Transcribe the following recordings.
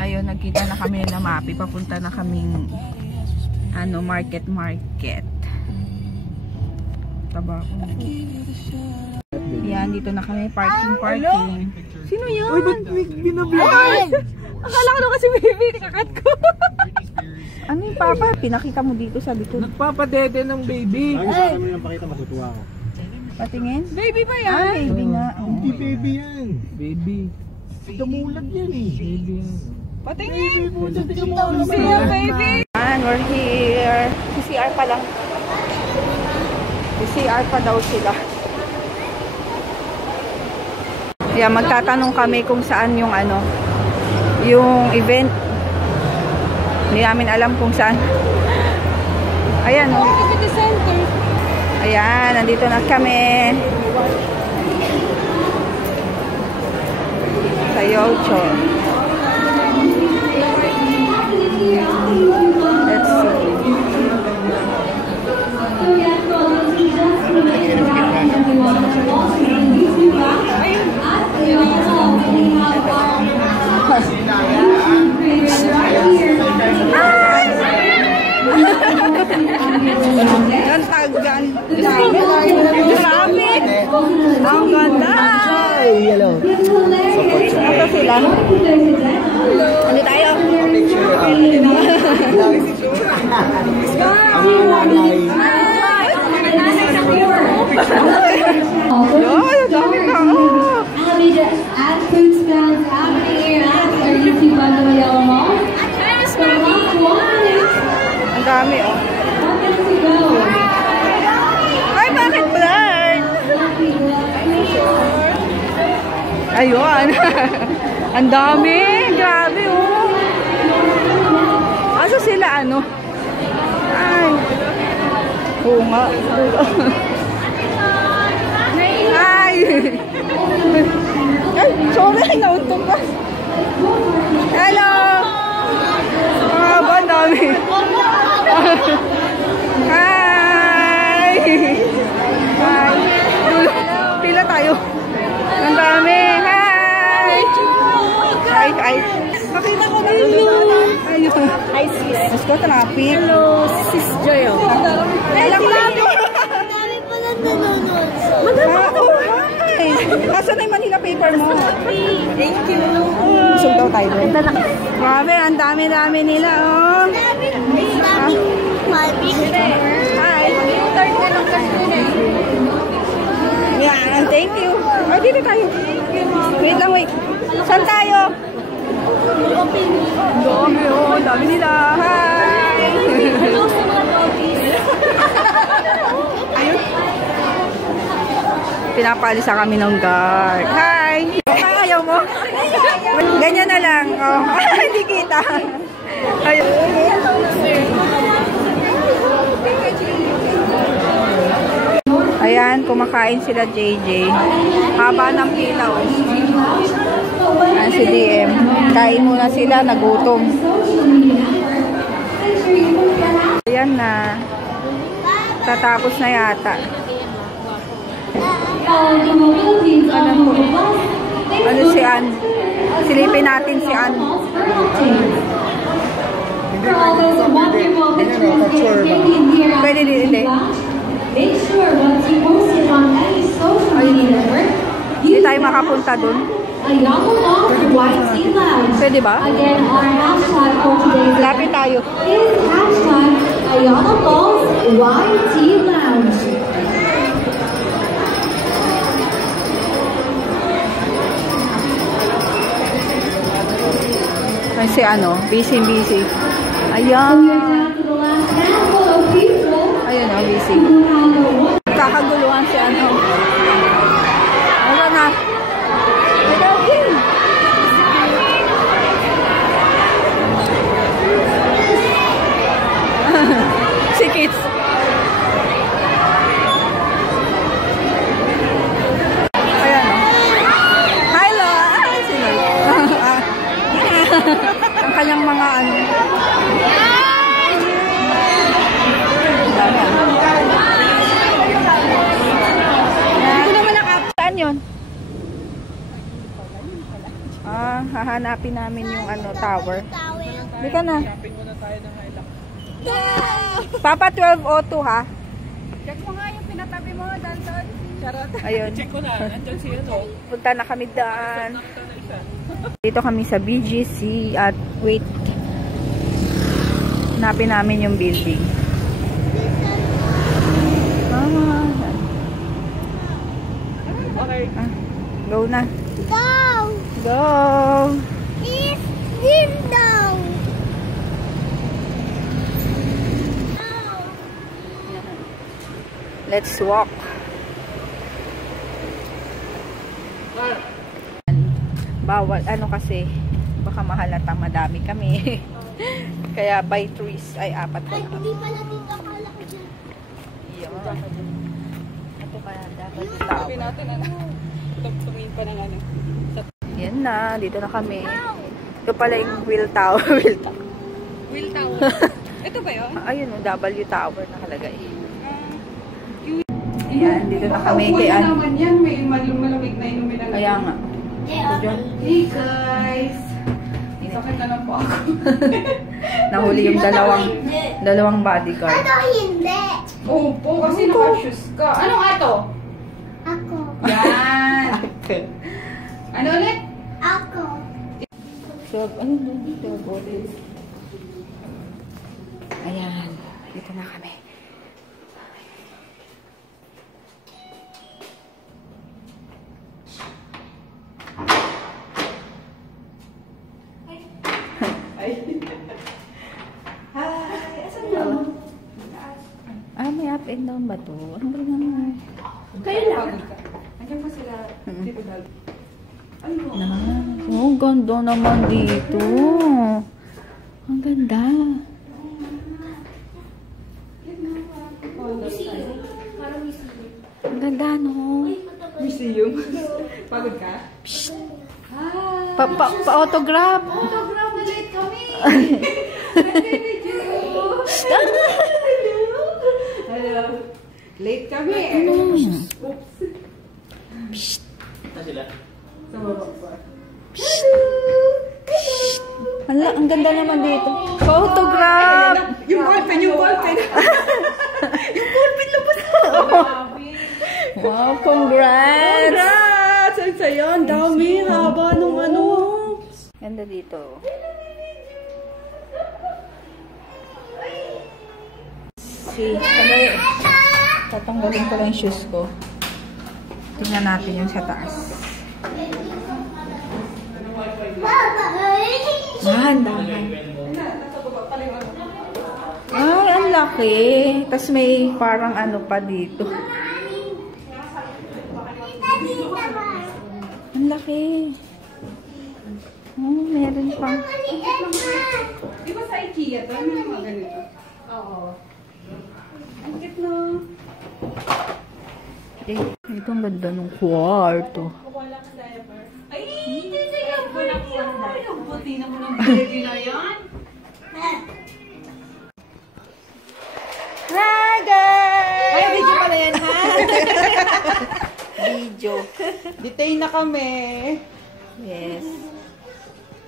Ayun, nagkita na kami na Mapi. Papunta na kaming market. Tabako. Yan, dito na kami. Parking. Sino yan? Uy, ba't binabihan? Akala ko na kasi baby, kakat ko. Ano yung papa? Pinakita mo dito sa likod. Nagpapadede ng baby. Ay, sa akin mo yung pakita, matutuwa ako. Patingin? Baby ba yan? Ah, baby nga. Hindi baby yan. Baby. Damulag yan eh. Baby yan. Patingin! Tingnan mo naman. See you, baby! And we're here. CCR pa lang. CCR pa daw sila. Kaya magtatanong kami kung saan yung yung event. Hindi namin alam kung saan. Ayan, oh. Ayan, nandito na kami. Sa Yocho. Let's see. Ang tagan. Marami. Ang ganda. Hello. Ito sila. Ano tayo? Ang dami, oh. Ay, bakit blurred? Ayun. Ang dami. Grabe, oh. Asa sila, Ay. Oo nga. Ay. Ay, sorry. Nauntog ka. Hello. Ang dami. Hi. Hi. Pila tayo. Ang dami. Hi. Makita ko na yun. Ayun. Hi, sis. Let's go, traffic. Hello, sis Joy. Hello, Claudio. Madami pala nanonood. Hi. Asa na yung Manila paper mo? Thank you. Busog daw tayo doon. Grabe, ang dami-dami nila, oh. Hi. Yeah, thank you. Oh, dito tayo. Wait lang, wait. Saan tayo? Dami, oh. Dami nila. Hi. Ayun. Pinapalisa kami ng guard. Hi. Ayaw mo? Ganyan na lang. Oh. Hindi kita. Ayun. Ayan, kumakain sila JJ. Haba ng pila, oh. Ayan si DM. Kain muna sila, nagutom. Ayan na. Tatapos na yata. Ano si Ann? Silipin natin si Ann. Pwede din, hindi. Make sure once you post it on any social media network, Hindi tayo makapunta dun. YT Lounge. Pwede ba? Again, our hashtag for today's Lapit tayo. is hashtag Ayala Falls YT Lounge. Kasi busy. We are down to the last handful of people Ayun, busy. who have a one. Kakaguluhan si Wala na. Ikaw din. Si Kids. Ayan, Hi, Lo. Sino? Ang kanyang mga Saan yun? hahanapin namin yung ano, tower. Hindi ka na. Shopping muna tayo ng Hilux. Papa 1202 ha. Check mo nga yung pinatabi mo, Danson. Charot. Ayun. Check ko na. Nandyan si ano. Punta na kami daan. Nakita na isa. Dito kami sa BGC at wait. Hanapin namin yung building. Okay. Go na. Go! Go! It's dim down! Let's walk. Bawal, ano kasi, baka mahalata madami kami. Kaya by threes ay apat Ay, na. hindi pala dito akala ko dyan. Yun. Ito kaya dapat yung Sabi tower. natin, ano, tumingin pa ng ano. Yan na, dito na kami. Ito pala yung wheel tower. Wheel tower. Wheel Tower. Ito ba yun? Ayun, W Tower nakalagay. Ayan, dito na kami kay Ano naman yan, may malamig na inumin na. Kaya nga. Hey guys! Sakit na lang po ako. Nahuli yung dalawang bodyguard. Ano hindi? Opo, kasi naka-shoes ka. Anong ato? Ako. Yan! Ano ulit? Ako. So, ano dito? Ayan, dito na kami. May up and down ba to? Ano ba naman? Andiyan pa sila. Dito dal. Oh, ganda naman dito. Ang ganda. Ang ganda, no? Museum. Pagod ka? Pa-autograph. Autograph na late kami! Hello. Late kami. Oops. Saan sila? Sa baba pa. Hala, ang ganda naman dito. Photograph! Yung ballpen, yung ballpen. Yung ballpen labas. Wow, congrats! Congrats! Ang sayo, ang dami. Haba nung ano. Ganda dito. See, tatanggalin ko lang yung shoes ko. Tingnan natin yung sa taas. Dahan. Ay, ang laki. Tapos may parang ano pa dito. Ang laki. Oh, meron pang. Di ba sa IKEA to? May mga ganito? Oo. Ang cute no? Ito ang ganda ng kwarto. Ay, tinayag ko na po. Ang buti naman ng baby na yan. Hi, guys! Ay, video pala yan, ha? Video. Detain na kami. Yes.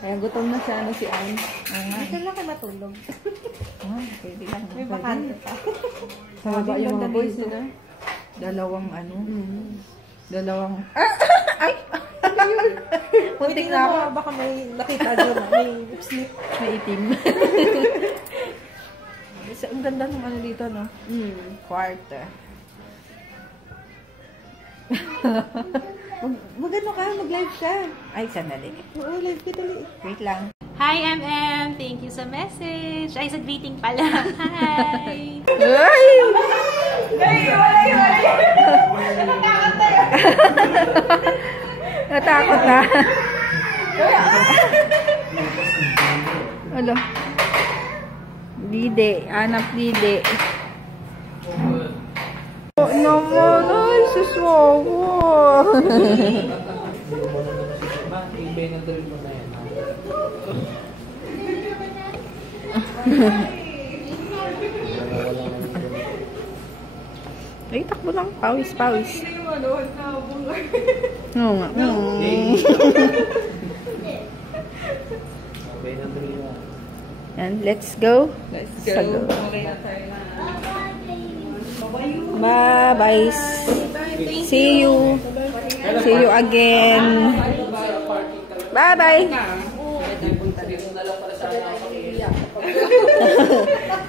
Kaya gutom na siya si Anne. Dito lang kayo matulog. Pwede lang. May bakante pa. Haba yung mga boys nila. Dalawang ano. Dalawang... Ay! Puntik na ako. Baka may nakita doon. May sleep. May itim. Ang ganda ng ano dito, no? Kwarto. Mag-ano ka? Mag-live ka. Ay, sandali. Oo, live ka dali. Wait lang. Hi, MM! Thank you sa message. Ay, sa greeting pala. Hi! Ay! Natakot na. Ano? Dide. Anak Dide. Oh, naman. Ay, suswawa. Ibay na drill mo na yan. Ay, takbo lang. Pawis, pawis. Hindi yung manood na bunga. Oo nga. And let's go. Let's Sa go. go. Okay na tayo na. Bye-bye. See you. See you again. Bye-bye.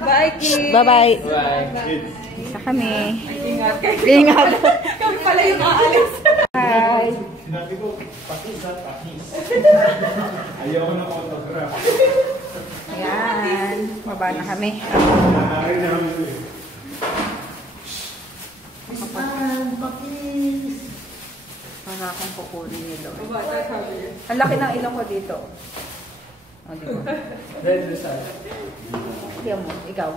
Bye, kids. Bye-bye. Bye. Isa kami. Ingat kayo. Ingat. Kami pala yung aalis. Bye. Sinabi ko, pakis. Ayaw ko ng autograph. Ayan. Baba na kami. Nakakain na kami ito eh. Para akong kukunin nito. Baba, tayo sabi niya. Ang laki ng ilong ko dito. O, di ba? Red Rizal. Tingnan mo, ikaw.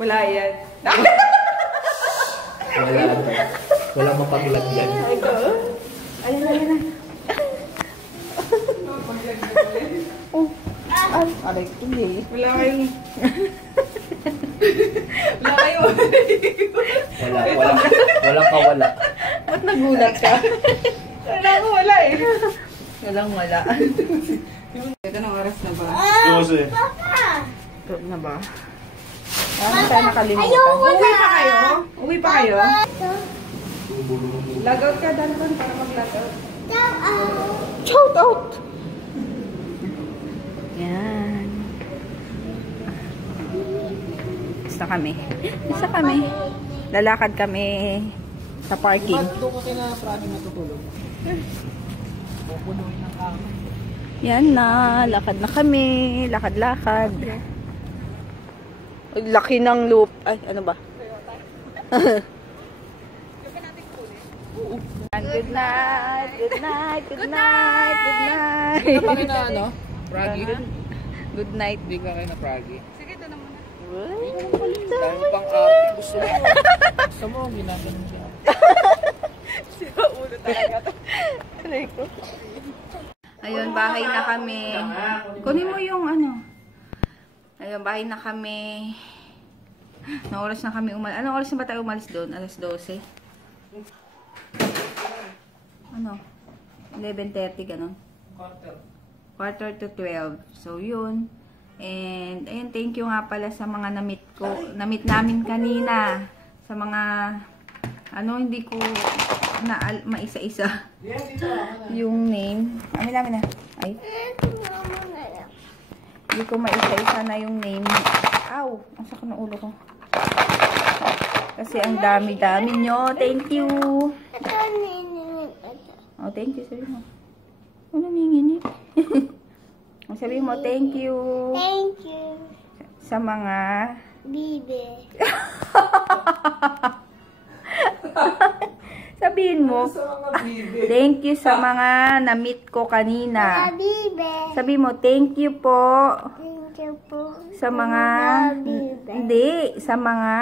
Wala yan. Wala mapaglag yan. Ito. Ayun na, ayun na. Oh, aray, hindi. Wala kayong... Wala kayong... Walang kawala. Ba't nagulat ka? Wala ko, wala eh. Walang wala. Ito ng oras na ba? Kasi, Ito na ba? Parang tayo nakalimutan. Uwi pa kayo? Uwi pa kayo? Ito. Log out ka, Dalton, para mag-log out. Shout out! Yan. Basta kami. Basta kami. Lalakad kami sa parking. Doon ka kina Prani matutulog. Pupunuin ng kama. Yan na. Lakad na kami. Lakad-lakad. Ay, laki ng loop. Ay, ano ba? Good night. Good night. Good night. Good night. Hindi ka pa kina ano? Pragi? Good night. Hindi ka kina Pragi? Sige, ito naman. Dami pang arte. Gusto mo. Gusto mo, ginaganon siya. Sira ulo talaga. Ayun, bahay na kami. Kunin mo yung ano. Ayun, bahay na kami. Anong oras na kami umalis? Anong oras na ba tayo umalis doon? Alas 12? Ano? 11:30, ganun. Quarter to 12. So, yun. And, ayun, thank you nga pala sa mga namit ko. Namit namin kanina. Sa mga, ano, hindi ko maisa-isa. Yung name. Amin na. Ay. Hindi ko maisa-isa na yung name. Ow! Ang sakit ng ulo ko. Kasi ang dami-dami nyo. Thank you. Oh, thank you. Sabi mo. Ano nanginginig? Sabi mo, thank you. Thank you, Sa mga... Bibi. Sabihin mo, thank you sa mga na-meet ko kanina. Bibi. Sabi mo, thank you po Thank you po. sa mga... Bibi. Hindi, sa mga...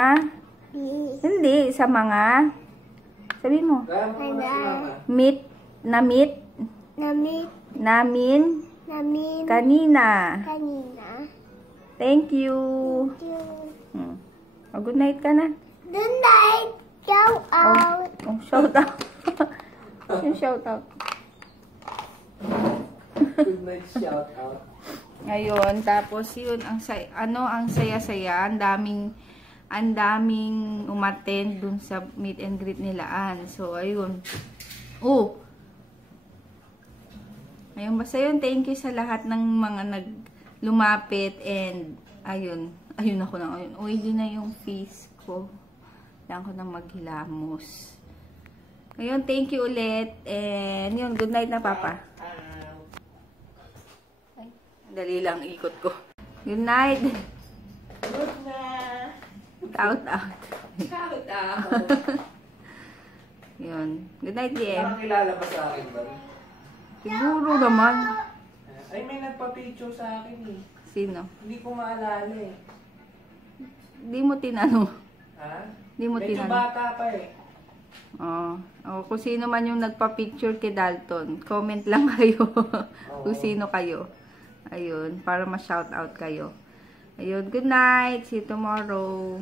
Hindi, sa mga... Sabi mo, meet, na-meet Namit namin namin kanina. kanina. Thank you. Thank you. Oh, good night ka na. Good night. Shout out. Oh, shout out. Yung shout out. Good night, shout out. Ngayon, tapos yun, ang saya-saya, ang daming umattend dun sa meet and greet nila Ann. So, ayun. Oh! Ayun, basta yun, thank you sa lahat ng mga lumapit and ayun ako na ngayon. Oily na yung face ko. Kailangan ko na maghilamos. Ayun, thank you ulit. And yun, good night na, Papa. Ay, dali lang ikot ko. Good night. Good na. Shout out. Shout out. Yun. Good night, DM. Nakakilala ba sa akin ba? Siguro naman. Ay, may nagpa-picture sa akin eh. Sino? Hindi ko maalala eh. Di mo tinanong. Ha? Di mo Medyo tinanong. bata pa eh. Oh, kung sino man yung nagpa-picture kay Dalton, comment lang kayo. Kung sino kayo. Ayun, para ma-shout out kayo. Ayun, good night. See you tomorrow.